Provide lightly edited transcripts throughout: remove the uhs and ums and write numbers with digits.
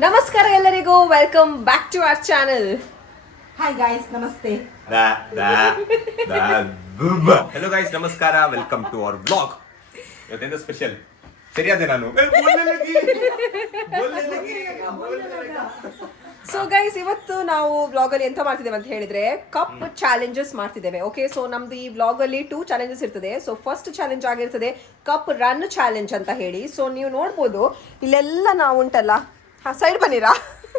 ನಮಸ್ಕಾರ ಎಲ್ಲರಿಗೂ, welcome back to our channel. Hi guys, ನಮಸ್ತೆ. ಹೆಲೋ ಗೈಸ್, ನಮಸ್ಕಾರ, ವೆಲ್ಕಮ್ ಟು ಅವರ್ ಬ್ಲಾಗ್. ಇವತ್ತೆಂತ ಸ್ಪೆಷಲ್ ಸರಿಯಾದೆ ನಾನು. ಸೊ ಗೈಸ್, ಇವತ್ತು ನಾವು ವ್ಲಾಗ್ ಅಲ್ಲಿ ಎಂತ ಮಾಡ್ತಿದ್ದೇವೆ ಅಂತ ಹೇಳಿದ್ರೆ ಕಪ್ ಚಾಲೆಂಜಸ್ ಮಾಡ್ತಿದ್ದೇವೆ. ಓಕೆ, ಸೊ ನಮ್ದು ಈ ವ್ಲಾಗ್ ಅಲ್ಲಿ 2 ಚಾಲೆಂಜಸ್ ಇರ್ತದೆ. ಸೊ ಫಸ್ಟ್ ಚಾಲೆಂಜ್ ಆಗಿರ್ತದೆ ಕಪ್ ರನ್ ಚಾಲೆಂಜ್ ಅಂತ ಹೇಳಿ. ಸೊ ನೀವು ನೋಡ್ಬೋದು ಇಲ್ಲೆಲ್ಲ ನಾವು ಉಂಟಲ್ಲ, ಸೈಡ್ ಬನ್ನಿರಾ,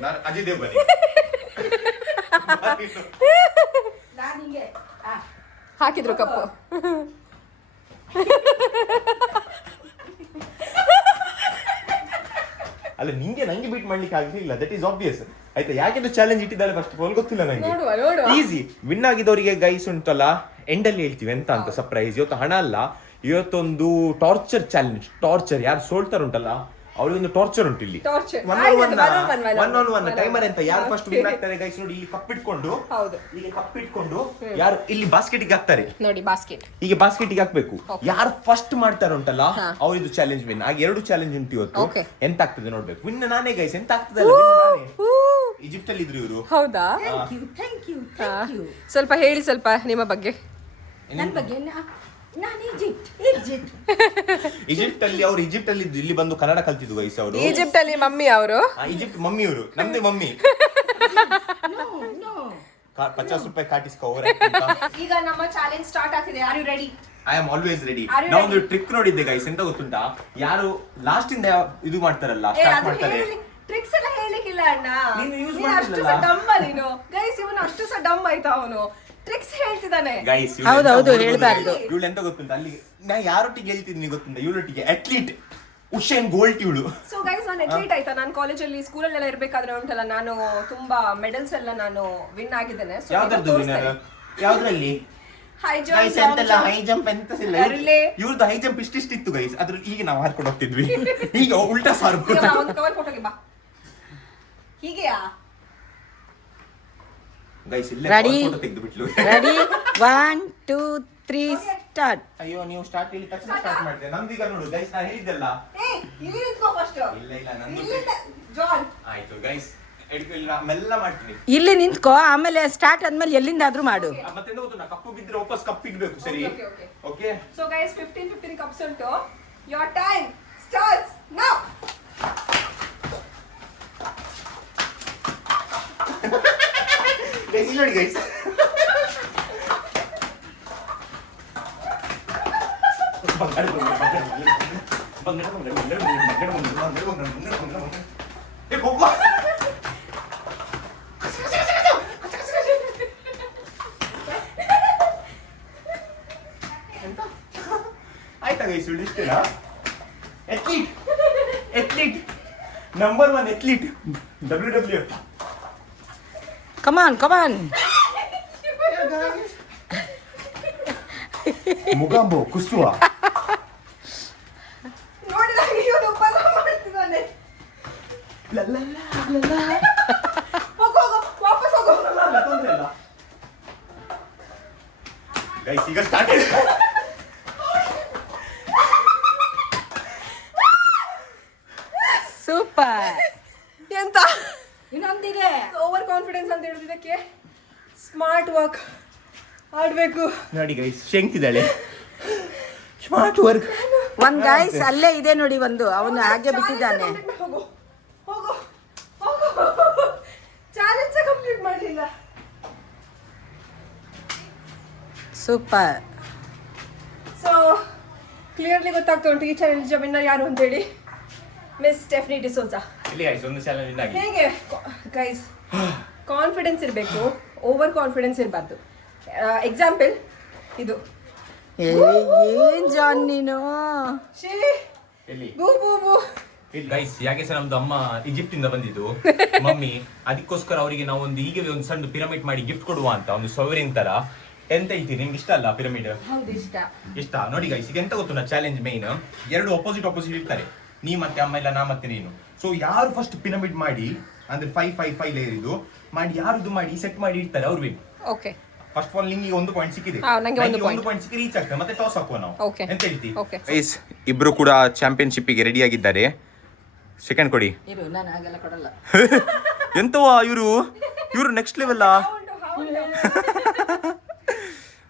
ನಾನು ಅಜಯ್ ದೇವ್ ಬನ್ನಿ. ಹಾಕಿದ್ರು ಕಪ್ಪು. ಅಲ್ಲ, ನಂಗೆ ಬೀಟ್ ಮಾಡ್ಲಿಕ್ಕೆ ಆಗಲಿಲ್ಲ, ದಟ್ ಈಸ್ ಆಬ್ವಿಯಸ್. ಆಯ್ತಾ, ಯಾಕೆಂದ್ರೆ ಚಾಲೆಂಜ್ ಇಟ್ಟಿದ್ದಾರೆ ಫಸ್ಟ್ ಆಫ್ ಆಲ್ ಗೊತ್ತಿಲ್ಲ ನಂಗೆ. ಈಸಿ ವಿನ್ ಆಗಿದವರಿಗೆ ಗೈಸ್ ಉಂಟಲ್ಲ, ಎಂಡಲ್ಲಿ ಹೇಳ್ತೀವಿ ಎಂತ ಅಂತ ಸರ್ಪ್ರೈಸ್. ಇವತ್ತು ಹಣ ಅಲ್ಲ, ಇವತ್ತೊಂದು ಟಾರ್ಚರ್ ಚಾಲೆಂಜ್. ಟಾರ್ಚರ್ ಯಾರು ಸೋಲ್ತಾರ ಉಂಟಲ್ಲ ಅವಳಿಗೊಂದು ಟಾರ್ಚರ್ ಉಂಟು ಇಲ್ಲಿ. ಟೈಮರ್ ಅಂತ ಯಾರು ಫಸ್ಟ್ ವಿನ್ ಆಗ್ತಾರೆ ಗೈಸ್ ನೋಡಿ, ಇಲ್ಲಿ ಕಪ್ಪಿಟ್ಕೊಂಡು ಯಾರು ಇಲ್ಲಿ ಬಾಸ್ಕೆಟ್ ಗೆ ಹಾಕ್ತಾರೆ ನೋಡಿ, ಬಾಸ್ಕೆಟ್ ಈಗ ಬಾಸ್ಕೆಟ್ ಗೆ ಹಾಕ್ಬೇಕು. ಯಾರು ಫಸ್ಟ್ ಮಾಡ್ತಾರೆ ಉಂಟಲ್ಲ ಅವ್ರಿದು ಚಾಲೆಂಜ್ ವಿನ್. ಆಗ 2 ಚಾಲೆಂಜ್ ಉಂಟು ಇವತ್ತು. ಎಂತ ಆಗ್ತದೆ ನೋಡ್ಬೇಕು. ವಿನ್ ನಾನೇ ಗೈಸ್, ಎಂತ ಆಗ್ತದೆ ಈಜಿಪ್ಟ್ ಅಲ್ಲಿ ಇದ್ರು ಇವರು. ಹೌದಾ? Thank you. ಸ್ವಲ್ಪ ಹೇಳಿ, ಸ್ವಲ್ಪ ನಿಮ್ಮ ಬಗ್ಗೆ. ನನ್ನ ಬಗ್ಗೆ ನಾನು ಈಜಿಪ್ಟ್ ಅಲ್ಲಿ ಅವ್ರು ಈಜಿಪ್ಟ್ ಅಲ್ಲಿ ಇಲ್ಲಿ ಬಂದು ಕನ್ನಡ ಕಲ್ತಿದ್ದು ಗೈಸ್ ಅವರು. ಈಜಿಪ್ಟ್ ಅಲ್ಲಿ ಮಮ್ಮಿ ಅವರು, ಈಜಿಪ್ಟ್ ಮಮ್ಮಿ ಅವರು, ನಮ್ದೇ ಮಮ್ಮಿ. 50 ರೂಪಾಯಿ ಕಾಟಿಸ್ಕೋ. ಈಗ ನಮ್ಮ ಚಾಲೆಂಜ್ ಸ್ಟಾರ್ಟ್ ಆಗ್ತಿದೆ. Are you ready? I am always ready. ನಾವೊಂದು ಟ್ರಿಕ್ ನೋಡಿದ್ದೆ ಗೈಸ್, ಎಂತ ಗೊತ್ತುಂಟಾ? ಯಾರು ಲಾಸ್ಟ್ ಇಂದ ಇದು ಮಾಡ್ತಾರಲ್ಲ, ಸ್ಟಾರ್ಟ್ ಮಾಡ್ತಾರೆ. ಟ್ರಿಕ್ಸ್ ಎಲ್ಲ ಹೇಳಿಕ್ಕಿಲ್ಲ ಅಣ್ಣ, ನೀನು ಯೂಸ್ ನೀನು ಅಷ್ಟು ಸಹ ಡಮ್ ನೀನು. ಗೈಸ್, ಇವನು ಅಷ್ಟು ಸಹ ಡಮ್ ಆಯ್ತಾ? ಅವನು ಟ್ರಿಕ್ಸ್ ಹೇಳ್ತಿದ್ದಾನೆ ಗೈಸ್. ಹೌದೌದು, ಹೇಳ್ಬಾರ್ದು. ಇವಳು ಎಂತ ಗೊತ್ತುಂಟಾ, ಅಲ್ಲಿ ನಾ ಯಾರೊಟ್ಟಿಗೆ ಹೇಳ್ತಿದ್ದೀನಿ ಗೊತ್ತುಂಟಾ? ಇವಳೊಟ್ಟಿಗೆ ಅಟ್ಲೀಟ್ ಉಶೇನ್ ಗೋಲ್ಟ್ ಇವಳು. ಸೊ ಗೈಸ್, ನಾನು ಅಟ್ಲೀಟ್ ಆಯ್ತಾ, ನಾನು ಕಾಲೇಜಲ್ಲಿ ಸ್ಕೂಲಲ್ಲೆಲ್ಲ ಇರ್ಬೇಕಾದ್ರೆ ಉಂಟಲ್ಲ, ನಾನು ತುಂಬಾ ಮೆಡಲ್ಸ್ ಎಲ್ಲ ನಾನು ವಿನ್ ಆಗಿದ್ದೇನೆ. ಯಾವ್ದ್ರದ್ದು ವಿನ್ನರ್? ಯಾವ್ದ್ರಲ್ಲಿ? ಹೈ ಗೈಸ್ ಜಂಪ್, ಎಂತೆಲ್ಲ ಹೈ ಜಂಪ್ ಎಂತ ಇಲ್ಲ. ಇವ್ರದ್ದು ಹೈ ಜಂಪ್ ಇಷ್ಟಿತ್ತು ಗೈಸ್. ಅದ್ರಲ್ಲಿ ಈಗ ನಾವು ಹಾರ್ಕೊಂಡು ಹೋಗ್ತಿದ್ವಿ, ಈಗ ಉಲ್ಟಾ ಸಾರ್ಬೋದು. ಒಂದು ಕವರ್ ಫೋಟೋಗೆ ಬಾ. ಹೀಗೆಯಾ ಗೈಸ್? ಇಲ್ಲ, ಫೋಟೋ ತೆಗೆದು ಬಿಟ್ಲು. Ready, 1 2 3 start. ಅಯ್ಯೋ, ನೀವು ಸ್ಟಾರ್ಟ್ ಹೇಳಿ ತಕ್ಷಣ ಸ್ಟಾರ್ಟ್ ಮಾಡಿದೆ. ನಮ್ದು ಈಗ ನೋಡು ಗೈಸ್, ನಾನು ಹೇಳಿದ್ದೆಲ್ಲ. ಇಲ್ಲಿ ನಿಂತ್ಕೋ ಫಸ್ಟ್. ಇಲ್ಲ ನಂದು ಜಾನ್ ಆಯ್ತು ಗೈಸ್, ಎಡ್ಕಿಲ್ಲ ಮೆಲ್ಲ ಮಾಡ್ತೀನಿ. ಇಲ್ಲಿ ನಿಂತ್ಕೋ, ಆಮೇಲೆ ಸ್ಟಾರ್ಟ್ ಆದ್ಮೇಲೆ ಎಲ್ಲಿಂದಾದ್ರೂ ಮಾಡು. ಮತ್ತೆಂತ ಗೊತ್ತುಂಟಾ, ಕಪ್ಪು ಬಿದ್ರೆ ವಾಪಸ್ ಕಪ್ ಇಡ್ಬೇಕು. ಸರಿ, ಓಕೆ. ಸೊ ಗೈಸ್, 15 ಕಪ್ಸ್ ಉಂಟು. Your time starts now. Guys, ಇಲ್ಲಿ ನೋಡಿ ಗೈಸ್. ಆಯ್ತಾ ಗೈಸ್, ಇಷ್ಟೇನಾ? Athlete number 1 athlete, WWF. Come on Mogambo ಕುಸುವ. ನೋಡಿದಾಗ ಇವನು ಬಲ ಮಾಡ್ತಿದ್ದಾನೆ. ಹೋಗು, ವಾಪಸ್ ಹೋಗು. ಗೈಸ್, ಈಗ ಸ್ಟಾರ್ಟ್. ಸೂಪರ್. ಎಂತ ಇನ್ನೊಂದಿದೆ. ಓವರ್ ಕಾನ್ಫಿಡೆನ್ಸ್ ಅಂತ ಹೇಳಿದಕ್ಕೆ ಸ್ಮಾರ್ಟ್ ವರ್ಕ್ ಆಡ್ಬೇಕು ನೋಡಿ ಗೈಸ್, ಶಂಕ್ತಿದ್ದಾಳೆ. Smart work. ಒಂದ್ ಗೈಸ್ ಅಲ್ಲೇ ಇದೆ ನೋಡಿ, ಒಂದು ಅವನು ಹಾಗೆ ಬಿಟ್ಟಿದ್ದಾನೆ. ಹೋಗು ಹೋಗು ಹೋಗು. ಚಾಲೆಂಜ್ ಕಂಪ್ಲೀಟ್ ಮಾಡಲಿಲ್ಲ. ಸೂಪರ್. ಸೊ ಕ್ಲಿಯರ್ಲಿ ಗೊತ್ತಾಗ್ತಾ ಉಂಟು ಈ ಚಾಲೆಂಜ್ ವಿನ್ನರ್ ಯಾರು ಅಂತೇಳಿ. ಮಿಸ್ ಸ್ಟೆಫ್ನಿ ಡಿಸೋಜಾ. ಇಲ್ಲಿ ಗೈಸ್, ಒಂದು ಚಾಲೆಂಜ್ ಆಗಿ ಹೇಗೆ ಗೈಸ್, ಕಾನ್ಫಿಡೆನ್ಸ್ ಇರಬೇಕು, ಓವರ್ ಕಾನ್ಫಿಡೆನ್ಸ್ ಇರಬಾರ್ದು. ಎಕ್ಸಾಂಪಲ್ ಇದು. ಏನ್ ಜಾನ್ ನೀನು? ಎಲ್ಲಿ ಬೂ ಬೂ ಬೂ. ಗೈಸ್, ಯಾಕೆ ಸರ್ ನಮ್ದು ಅಮ್ಮ ಈಜಿಪ್ಟ್ ಇಂದ ಬಂದಿದ್ದು ಮಮ್ಮಿ, ಅದಕ್ಕೋಸ್ಕರ ಅವರಿಗೆ ನಾವು ಒಂದು ಹೀಗೆ ಒಂದು ಸಣ್ಣ ಪಿರಮಿಡ್ ಮಾಡಿ ಗಿಫ್ಟ್ ಕೊಡುವ ಅಂತ, ಒಂದು ಸೊವರಿನ್ ತರ. ಎಂತ ಹೇಳ್ತೀನಿ, ನಿಮ್ಗೆ ಇಷ್ಟ ಅಲ್ಲ ಪಿರಮಿಡ್? ಹೌದು, ಇಷ್ಟ. ನೋಡಿ ಗೈಸ್, ಈಗ ಎಂತ ಗೊತ್ತು ನಾ ಚಾಲೆಂಜ್ ಮೇನ್ 2 ಅಪೋಸಿಟ್ ಇರ್ತಾರೆ, ನೀ ಮತ್ತೆ ಅಮ್ಮ, ಇಲ್ಲ ನಾ ಮತ್ತೆ ನೀನು. ಸೊ ಯಾರು ಫಸ್ಟ್ ಪಿರಮಿಡ್ ಮಾಡಿ, ಅಂದ್ರೆ 5 ಲೇಯರ್ ಇದು ಮಾಡಿ, ಯಾರು ಇದು ಮಾಡಿ ಸೆಟ್ ಮಾಡಿ ಇಡ್ತಾರೆ ಅವ್ರು win. Okay, first of all ನಿಂಗೆ 1 ಪಾಯಿಂಟ್ ಸಿಕ್ಕಿದೆ, ನಂಗೆ 1 ಪಾಯಿಂಟ್ ಸಿಕ್ಕಿ ರೀಚ್ ಆಗ್ತದೆ, ಮತ್ತೆ ಟಾಸ್ ಹಾಕುವ ನಾವು. Okay. ಎಂತ ಹೇಳ್ತಿ? Okay. ಗೈಸ್, ಇಬ್ರು ಕೂಡ ಚಾಂಪಿಯನ್ಶಿಪ್ ಗೆ ರೆಡಿ ಆಗಿದ್ದಾರೆ. ಸೆಕೆಂಡ್ ಕೊಡಿ. ಇರು, ನಾನು ಹಾಗೆಲ್ಲ ಕೊಡಲ್ಲ. ಎಂತವಾ ಇವರು ನೆಕ್ಸ್ಟ್ ಲೆವೆಲ್ಲ.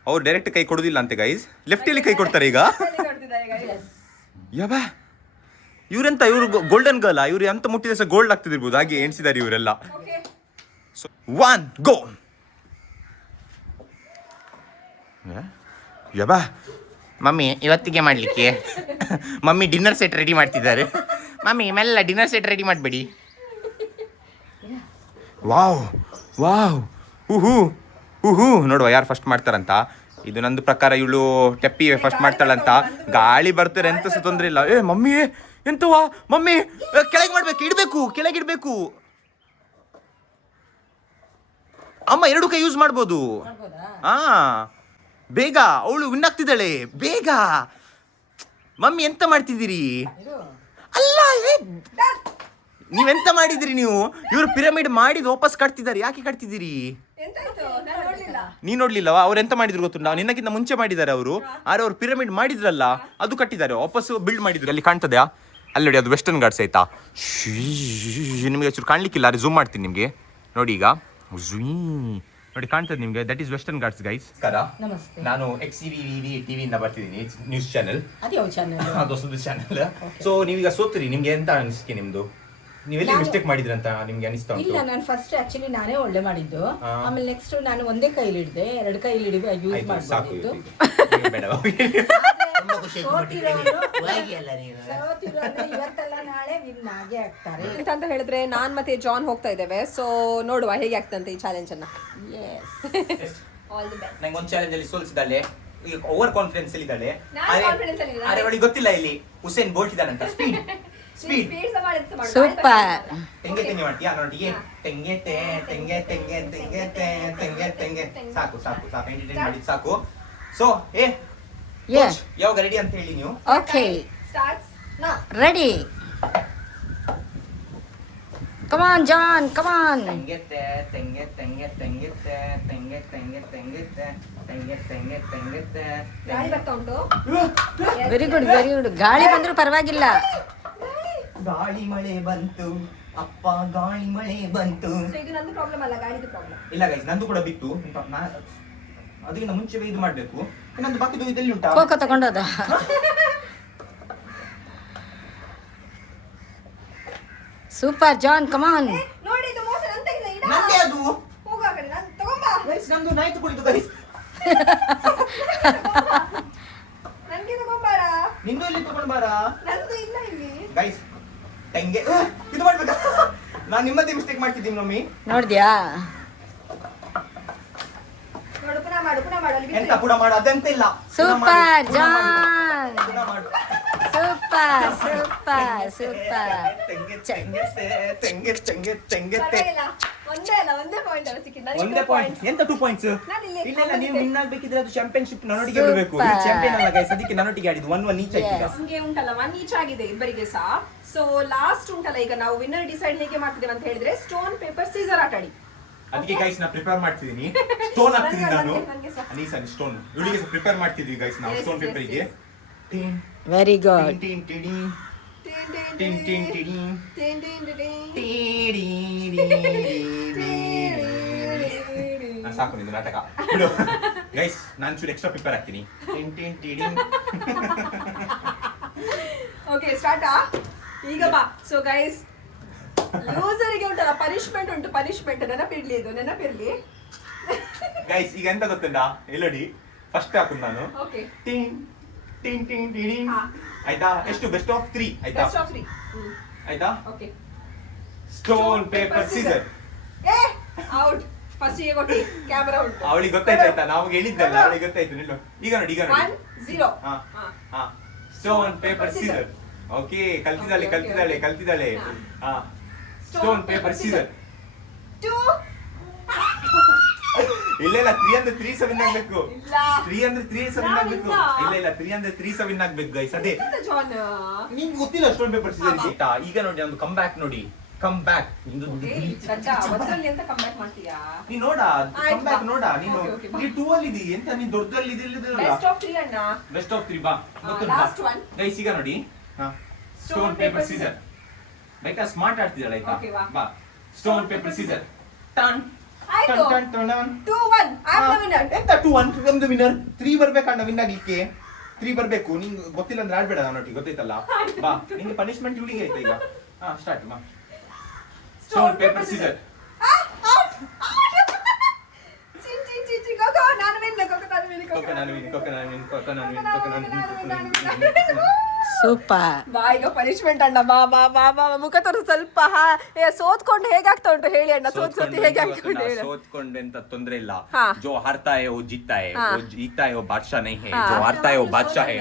ಅವ್ರು ಡೈರೆಕ್ಟ್ ಕೈ ಕೊಡೋದಿಲ್ಲ ಅಂತೆ ಗೈಸ್, ಲೆಫ್ಟಲ್ಲಿ ಕೈ ಕೊಡ್ತಾರೆ ಈಗ. ಯಬಾ ಇವ್ರೆಂತ, ಇವ್ರು ಗೋಲ್ಡನ್ ಗರ್ಲ್, ಇವ್ರು ಎಂತ ಮುಟ್ಟಿದ ಸಹ ಗೋಲ್ಡ್ ಆಗ್ತಿರ್ಬೋದು, ಹಾಗೆ ಎಣಿಸಿದ್ದಾರೆ ಇವರೆಲ್ಲ. ಸೊ 1 ಗೋ. ಯಬಾ ಮಮ್ಮಿ ಇವತ್ತಿಗೆ ಮಾಡ್ಲಿಕ್ಕೆ ಮಮ್ಮಿ ಡಿನ್ನರ್ ಸೆಟ್ ರೆಡಿ ಮಾಡ್ತಿದ್ದಾರೆ. ಮಮ್ಮಿ ಮೆಲ್ಲ ಡಿನ್ನರ್ ಸೆಟ್ ರೆಡಿ ಮಾಡಬೇಡಿ. ವಾವ್ ವಾವ್ ಹೂ ನೋಡುವ ಯಾರು ಫಸ್ಟ್ ಮಾಡ್ತಾರಂತ. ಇದು ನಂದು ಪ್ರಕಾರ ಇವಳು ಟೆಪ್ಪಿ ಫಸ್ಟ್ ಮಾಡ್ತಾಳಂತ. ಗಾಳಿ ಬರ್ತಾರೆ ಎಂತ ಸಹ ತೊಂದ್ರೆ ಇಲ್ಲ. ಮಮ್ಮಿ ಎಂತವಾ ಮಮ್ಮಿ, ಕೆಳಗೆ ಮಾಡ್ಬೇಕು, ಇಡ್ಬೇಕು, ಕೆಳಗೆ ಇಡ್ಬೇಕು. ಅಮ್ಮ 2 ಕೈ ಯೂಸ್ ಮಾಡ್ಬೋದು. ಹಾ ಬೇಗ, ಅವಳು ವಿನ್ ಆಗ್ತಿದ್ದಾಳೆ ಬೇಗ. ಮಮ್ಮಿ ಎಂತ ಮಾಡ್ತಿದ್ದೀರಿ? ಅಲ್ಲ ನೀವೆಂತ ಮಾಡಿದಿರಿ ನೀವು? ಇವರು ಪಿರಮಿಡ್ ಮಾಡಿದ್ ವಾಪಸ್ ಕಟ್ತಿದ್ದಾರೆ, ಯಾಕೆ ಕಟ್ತಿದ್ದೀರಿ? ನೀನ್ ನೋಡ್ಲಿಲ್ಲವಾ? ಅವ್ರು ಎಂತ ಮಾಡಿದ್ರು ಗೊತ್ತುಂಟಾ? ನಿನ್ನಕ್ಕಿಂತ ಮುಂಚೆ ಮಾಡಿದ್ದಾರೆ ಅವರು. ಆದ್ರೆ ಅವ್ರು ಪಿರಮಿಡ್ ಮಾಡಿದ್ರಲ್ಲ, ಅದು ಕಟ್ಟಿದ್ದಾರೆ, ವಾಪಸ್ ಬಿಲ್ಡ್ ಮಾಡಿದ್ರು. ಅಲ್ಲಿ ಕಾಣ್ತದ್ಯಾ? ಅಲ್ಲಿ ನೋಡಿ, ಅದು ವೆಸ್ಟರ್ನ್ ಘಾಟ್ಸ್ ಆಯ್ತಾ. ನಿಮಗೆ ಹೆಚ್ಚು ಕಾಣ್ಲಿಕ್ಕಿಲ್ಲ, ಅರೆ ಝೂಮ್ ಮಾಡ್ತೀನಿ ನಿಮಗೆ. ನೋಡಿ ಈಗ ನೋಡಿ ಕಾಣ್ತದೆ ನಿಮಗೆ, that is western Ghats guys. ನಮಸ್ತೆ. ನಾನು XCVV ಟಿವಿಯಿಂದ ಬರ್ತಿದ್ದೀನಿ, ನ್ಯೂಸ್ ಚಾನೆಲ್. ಅದ್ಯಾವ ಚಾನೆಲ್? ಅದು ಹೊಸದು ಚಾನೆಲ್. ಸೊ ನೀವೀಗ ಸೋತ್ರಿ, ನಿಮ್ಗೆ ಎಂತ ಅನಿಸಿಕೆ ನಿಮ್ದು? ನೀವೆಲ್ಲಿ ಮಿಸ್ಟೇಕ್ ಮಾಡಿದ್ರಂತ ನಿಮ್ಗೆ ಅನಿಸ್ತಾ ಉಂಟು? ಇಲ್ಲ, ನಾನು ಫಸ್ಟ್ ಆಕ್ಚುಲಿ ನಾನೇ ಒಳ್ಳೆ ಮಾಡಿದ್ದು. ಆಮೇಲೆ ನೆಕ್ಸ್ಟ್ ನಾನು ಒಂದೇ ಕೈಲಿ ಹಿಡಿದೆ, 2 ಕೈಲಿ ಯೂಸ್ ಮಾಡ್ಬೋದು. ಇವತ್ತೆಲ್ಲ ನಾಳೆ ವಿನ್ ಆಗೇ ಆಗ್ತಾರೆ ಅಂತ ಹೇಳಿದ್ರೆ ನಾನ್ ಮತ್ತೆ ಜಾನ್ ಹೋಗ್ತಾ ಇದ್ದೇವೆ. ಸೊ ನೋಡುವ ಹೇಗೆ ಆಗ್ತಂತೆ ಈ ಚಾಲೆಂಜ್ ಅನ್ನ. All the best. ನಂಗೆ ಒಂದು ಚಾಲೆಂಜ್ ಅಲ್ಲಿ ಸೋಲಿಸಿದಾಳೆ, ಈಗ ಓವರ್ ಕಾನ್ಫಿಡೆನ್ಸ್ ಅಲ್ಲಿ ಇದ್ದಾಳೆ. ಅರೆ ಅವಳಿಗೆ ಗೊತ್ತಿಲ್ಲ ಇಲ್ಲಿ ಉಸೇನ್ ಬೋಲ್ಟ್ ಇದ್ದಾನಂತ. Speed super. ತೆಂಗೆ ಮಾಡ್ತೀಯಾ? ನೋಡಿಗೆ ತೆಂಗೆ ಸಾಕು ಎಂಟರ್ಟೈನ್ ಮಾಡಿದ್ ಸಾಕು. ಸೊ ಯಾವಾಗ ರೆಡಿ ಅಂತ ಹೇಳಿ ನೀವು. Okay, ready. Come on, John, come on. ಗಾಳಿ ಬರ್ತಾ ಉಂಟು. Very good, very good. ಗಾಳಿ ಬಂದ್ರೂ ಪರವಾಗಿಲ್ಲ. ಗಾಳಿ ಮಳೆ ಬಂತು ಅಪ್ಪ, ಗಾಳಿ ಮಳೆ ಬಂತು. ಸೊ ಇದು ನಂದು ಪ್ರಾಬ್ಲಮ್ ಅಲ್ಲ, ಗಾಳಿದು ಪ್ರಾಬ್ಲಮ್. ಇಲ್ಲ ಗೈಸ್, ನಂದು ಕೂಡ ಬಿತ್ತು. ಅದಕ್ಕಿಂತ ಮುಂಚೆ ಇದು ಮಾಡ್ಬೇಕು. ನಂದು ಬಾಕಿದು ಇದೆಲ್ಲಿ ಉಂಟಾ? ಕೋಕೋ ತಗೊಂಡೋದ. ಸೂಪರ್ ಜಾನ್, ಕಮ್ ಆನ್. ನೋಡಿ ಇದು ಮೋಸ ಅಂತ ಇಲ್ಲ. ಇಡ ನಂದೇ ಅದು. ಹೋಗು ಆ ಕಡೆ, ನಾನು ತಗೊಂಬಾ. ಗೈಸ್ ನಂದು ನಾಯ್ತು ಕುಳಿತು ಗೈಸ್. ನನಗೆ ತಗೊಂಬಾರ. ನಿಂದು ಇಲ್ಲಿ ತಗೊಂಡು ಬಾರ. ನಂದು ಇಲ್ಲ ಇಲ್ಲಿ. ಗೈಸ್ ತೆಂಗೆ ಇದು ಮಾಡ್ಬೇಕಾ? ನಾನು ನಿಮ್ಮದೇ ಮಿಸ್ಟೇಕ್ ಮಾಡ್ತಿದ್ದೀನಿ ಮಮ್ಮಿ. ನೋಡಿದ್ಯಾ? ನೋಡು, ಪುನಃ ಮಾಡು. ಅಲ್ಲಿ ಎಂತ ಪುಡ ಮಾಡು, ಅದಂತ ಇಲ್ಲ. ಸೂಪರ್ ಜಾನ್, ಪುನಃ ಮಾಡು. ಸೂಪರ್. ಒಂದೇ ಪಾಯಿಂಟ್ ಅಲ್ಲ ಸಿಕ್ಕಿದ್ದು. ಒಂದೇ ಪಾಯಿಂಟ್. ಎಂತ 2 ಪಾಯಿಂಟ್ಸ್? ಇಲ್ಲ ನೀವು ವಿನ್ ಆಗ್ಬೇಕಿದ್ರೆ ಅದು ಚಾಂಪಿಯನ್ಶಿಪ್ ನನ್ನೊಟ್ಟಿಗೆ ಇರಬೇಕು. Super. ಚಾಂಪಿಯನ್ ಅಲ್ಲ ಗೈಸ್, ಅದಕ್ಕೆ ನನ್ನೊಟ್ಟಿಗೆ ಆಡಿದ್ದು 1-1 ಈಚ್ ಆಯ್ತು. ನಮ್ಗೆ ಉಂಟಲ್ಲ 1 ಈಚ್ ಆಗಿದೆ ಇಬ್ಬರಿಗೆ ಸಹ. ಸೊ ಲಾಸ್ಟ್ ಉಂಟಲ್ಲ, ಈಗ ನಾವು ವಿನ್ನರ್ ಡಿಸೈಡ್ ಹೇಗೆ ಮಾಡ್ತಿದ್ದೇವೆ ಅಂತ ಹೇಳಿದ್ರೆ ಸ್ಟೋನ್ ಪೇಪರ್ ಸೀಸರ್ ಆಟ ಆಡಿ. ಅದಕ್ಕೆ ಗೈಸ್ ನಾನು ಪ್ರಿಪೇರ್ ಮಾಡ್ತಿದ್ದೀನಿ. ಸ್ಟೋನ್ ಹಾಕ್ತಿದ್ದೀನಿ ನಾನು. ನನಗೆ ಸಹ. ಅನೀಸನ್ ಸ್ಟೋನ್ ಇವಳಿಗೆ ಪ್ರಿಪೇರ್ ಮಾಡ್ತಿದ್ವಿ ಗೈಸ್ ನಾವು. ಸ್ಟೋನ್ ಪೇಪರ್ ಗೆ ವೆರಿ ಗುಡ್. ಸಾಕು ನಿಂದು ನಾಟಕ ಗೈಸ್. ನಾನು ಚೂರು ಎಕ್ಸ್ಟ್ರಾ ಪ್ರಿಪೇರ್ ಆಗ್ತೀನಿ. Okay, start. ಈಗ ಬಾ. ಸೊ ಗೈಸ್, ಲೂಸರಿಗೆ ಉಂಟಲ್ಲ ಪನಿಷ್ಮೆಂಟ್ ಉಂಟು. ನೆನಪಿರ್ಲಿ, ಇದು ನೆನಪಿರ್ಲಿ ಗೈಸ್. ಈಗ ಎಂತ ಗೊತ್ತುಂಟಾ? ಎಲ್ಲೋಡಿ ಫಸ್ಟ್ ಹಾಕುದು ನಾನು. ಓಕೆ, ಆಯ್ತಾ? ಎಷ್ಟು? ಬೆಸ್ಟ್ ಆಫ್ 3 ಆಯ್ತಾ? ಬೆಸ್ಟ್ ಆಫ್ 3 ಆಯ್ತಾ? Okay. Stone paper scissor. Out. First ಗೆ ಕೊಟ್ಟಿ, ಕ್ಯಾಮೆರಾ ಉಂಟು. ಅವಳಿಗೆ ಗೊತ್ತಾಯ್ತಾ? ನಾವು ಹೇಳಿದ್ದಲ್ಲ, ಅವಳಿಗೆ ಗೊತ್ತಾಯ್ತು. ನಿಲ್ಲು. ಈಗ ನೋಡಿ 1-0. ಹಾ ಸ್ಟೋನ್ ಪೇಪರ್ ಸೀಸರ್. ಓಕೆ, ಕಲ್ತಿದ್ದಾಳೆ. ಹಾ ಸ್ಟೋನ್ ಪೇಪರ್ ಸೀಸರ್. 2. ಇಲ್ಲ 3 ಅಂದ್ರೆ 3 ಸಹ ವಿನ್ ಆಗ್ಬೇಕು. ಇಲ್ಲ. 3 ಅಂದ್ರೆ 3 ಸಹ ವಿನ್ ಆಗ್ಬೇಕು. ಇಲ್ಲ 3 ಅಂದ್ರೆ 3 ಸಹ ವಿನ್ ಆಗ್ಬೇಕು ಗೈಸ್. ಅದೇ ಜಾನ್, ನಿಮ್ಗೆ ಗೊತ್ತಿಲ್ಲ ಸ್ಟೋನ್ ಪೇಪರ್ ಸೀಸರ್ ಆಯ್ತಾ? ಈಗ ನೋಡಿ ಒಂದು ಕಮ್ ಬ್ಯಾಕ್ ನೋಡಿ. ಕಮ್ ಬ್ಯಾಕ್ ನಿಂದು ಒಂದರಲ್ಲಿ ಅಂತ ಕಮ್ ಬ್ಯಾಕ್ ಮಾಡ್ತೀಯಾ? ನೀ ನೋಡ ಕಮ್ ಬ್ಯಾಕ್ ನೋಡ. ನೀನು ಈ 2 ಅಲ್ಲಿ ಇದೀ ಎಂತ? ನೀನು ದೊಡ್ಡದಲ್ಲಿ ಇದಿಲ್ಲ. ಬೆಸ್ಟ್ ಆಫ್ 3 ಅಣ್ಣ. ಬೆಸ್ಟ್ ಆಫ್ 3 ಬಾ. ಲಾಸ್ಟ್ ಒನ್ ಗೈಸ್ ಈಗ ನೋಡಿ. Stone paper scissor. ಬೈಕ ಸ್ಮಾರ್ಟ್ ಆಡ್ತಿದ್ದಾಳೆ ಆಯ್ತಾ Okay, ಬಾ. ಬಾ ಸ್ಟೋನ್ ಪೇಪರ್ ಸೀಸರ್ ಟನ್ ಆಯ್ತು. ಟನ್ ಟನ್ ಟನ್ 2-1 I am the winner. ಎಂತ 2-1 ನಮ್ದು ವಿನ್ನರ್ 3 ಬರ್ಬೇಕಣ್ಣ ವಿನ್ ಆಗ್ಲಿಕ್ಕೆ 3 ಬರ್ಬೇಕು ನಿಂಗೆ ಗೊತ್ತಿಲ್ಲ ಅಂದ್ರೆ ಆಡ್ಬೇಡ ನನ್ನೊಟ್ಟಿಗೆ ಗೊತ್ತಾಯ್ತಲ್ಲ ಬಾ ನಿಂಗೆ ಪನಿಷ್ಮೆಂಟ್ ಇವಳಿಗೆ ಆಯ್ತಾ ಈಗ ಸ್ಟಾರ್ಟ್ ಬಾ ಸ್ಟೋನ್ ಪೇಪರ್ ಸೀಸರ್ Out. ಚಿ ಕೋಕೋ ನಾನು win, ಕೋಕೋ ನಾನು win, ಕೋಕೋ. ಸೂಪರ್. ಬಾ ಈಗ ಪನಿಷ್ಮೆಂಟ್ ಅಣ್ಣ, ಬಾ ಬಾ ಬಾ ಬಾ ಮುಖ ತೋರಿಸು ಸ್ವಲ್ಪ. ಸೋತ್ಕೊಂಡು ಹೇಗಾಗ್ತಾ ಉಂಟು ಹೇಳಿ ಅಣ್ಣ, ಸೋತಿ ಹೇಗೆ ಆಗ್ತಾ ಉಂಟು ಹೇಳಿ. ಸೋತ್ಕೊಂಡೆ ಅಂತ ತೊಂದ್ರೆ ಇಲ್ಲ ಹಾ. ಜೋ ಹಾರ್ತಾ ಹೈ ವೋ ಜೀತಾ ಹೈ ಹಾ. वो जीता है वो बादशाह नहीं है ಹಾ. जो हारता है वो बादशाह है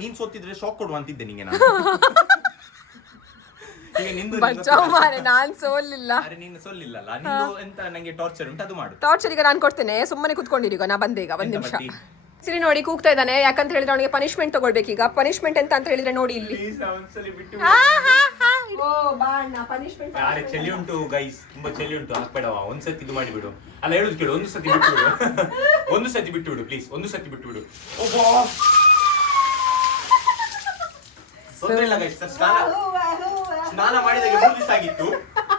ನೀನ್ ಸೋತಿದ್ರೆ ಶಾಕ್ ಕೊಡು ಅಂತಿದ್ದೆ ನಿಂಗೆ ನಾನು ಈಗ ನಿಂದು ಬಚಾವ್ ಮಾರೆ, ನಾನ್ ಸೋಲಿಲ್ಲ. ಅರೆ ನೀನು ಸೋಲಿಲ್ಲಲ್ಲ ನಿಂದು ಎಂತ ನಂಗೆ ಟಾರ್ಚರ್ ಉಂಟು ಅದು ಮಾಡು ಟಾರ್ಚರ್ ಈಗ ನಾನು ಕೊಡ್ತೇನೆ, ಸುಮ್ಮನೆ ಕುತ್ಕೊಂಡಿರಿ ಈಗ ನಾ ಬಂದೆ ಈಗ ಒಂದ್ ಎಂತ ನಿಮಿಷ. ಮಾಡ್ತಿ? ಸರಿ ನೋಡಿ ಕೂಗ್ತಾ ಇದ್ದಾನೆ, ಯಾಕಂತ ಹೇಳಿದ್ರೆ ಅವನಿಗೆ ಪನಿಷ್ಮೆಂಟ್ ತಗೊಳ್ಬೇಕೀಗ. ಪನಿಷ್ಮೆಂಟ್ ಎಂತ ಅಂತ ಹೇಳಿದ್ರೆ ನೋಡಿ ಇಲ್ಲಿ. ಓ ಬಾ ಅಣ್ಣ ಪನಿಷ್ಮೆಂಟ್. ಅರೆ ಚಳಿ ಉಂಟು ಗೈಸ್, ತುಂಬಾ ಚಳಿ ಉಂಟು, ಹಾಕ್ಬೇಡವಾ ಒಂದ್ಸತಿ ಇದು ಮಾಡಿಬಿಡು. ಅಲ್ಲ ಹೇಳುದು ಕೇಳು, ಒಂದು ಸತಿ ಬಿಟ್ಟುಬಿಡು ಒಂದು ಸತಿ ಬಿಟ್ಟುಬಿಡು ಪ್ಲೀಸ್, ಒಂದು ಸತಿ ಬಿಟ್ಟುಬಿಡು. ತೊಂದ್ರೆ ಇಲ್ಲ ಗೈಸ್, ಸ್ನಾನ ಮಾಡಿದಾಗ 3 ದಿವಸ ಆಗಿತ್ತು,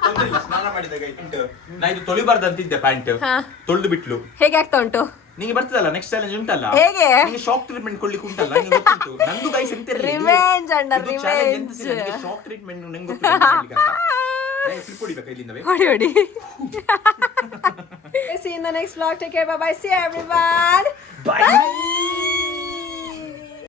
ತೊಂದ್ರೆ ಇಲ್ಲ, ಸ್ನಾನ ಮಾಡಿದಾಗ ಉಂಟು. ನಾ ಇದು ತೊಳಿಬಾರ್ದಂತಿದ್ದೆ ಪ್ಯಾಂಟ್, ತೊಳೆದು ಬಿಟ್ಲು. ಹೇಗೆ ಆಗ್ತಾ ಉಂಟು ನಿಂಗೆ ಬರ್ತದಲ್ಲ ನೆಕ್ಸ್ಟ್ ಚಾಲೆಂಜ್ ಉಂಟಲ್ಲ, ಹೇಗೆ? ನಿಂಗೆ ಶಾಕ್ ಟ್ರೀಟ್ಮೆಂಟ್ ಕೊಡ್ಲಿಕ್ಕೆ ಉಂಟಲ್ಲ, ನಿಂಗೆ ಗೊತ್ತುಂಟು. ನಂದು ಗೈಸ್ ಎಂತ Revenge ಅಣ್ಣ, revenge. ಶಾಕ್ ಟ್ರೀಟ್ಮೆಂಟ್ ನಂಗೆ ಗೊತ್ತು. ಸಿಲ್ಪೊಡಿಬೇಕಾ ಇಲ್ಲಿಂದವೇ? ಹೊಡಿ ಹೊಡಿ. See you in the next vlog. Take care. Bye bye. See you everyone. Bye.